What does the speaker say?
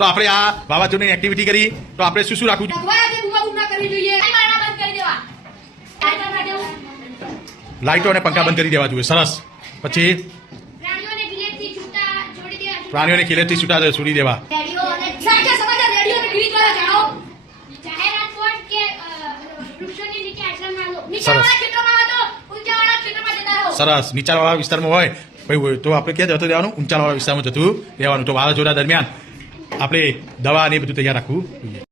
તો આપણે આ વાવાઝોડાની એક્ટિવિટી કરી તો આપણે શું રાખવું લાઇટો અને પંખા બંધ કરી દેવા જોઈએ સરસ પછી પ્રાણીઓને ખીલેથી છૂટી દેવા સરસ નીચાણવાળા વિસ્તારમાં હોય ભાઈ તો આપણે ક્યાં જતું રહેવાનું ઊંચાણવાળા વિસ્તારમાં જતું રહેવાનું તો વાવાઝોડા દરમિયાન આપણે દવા અને બધું તૈયાર રાખવું જોઈએ.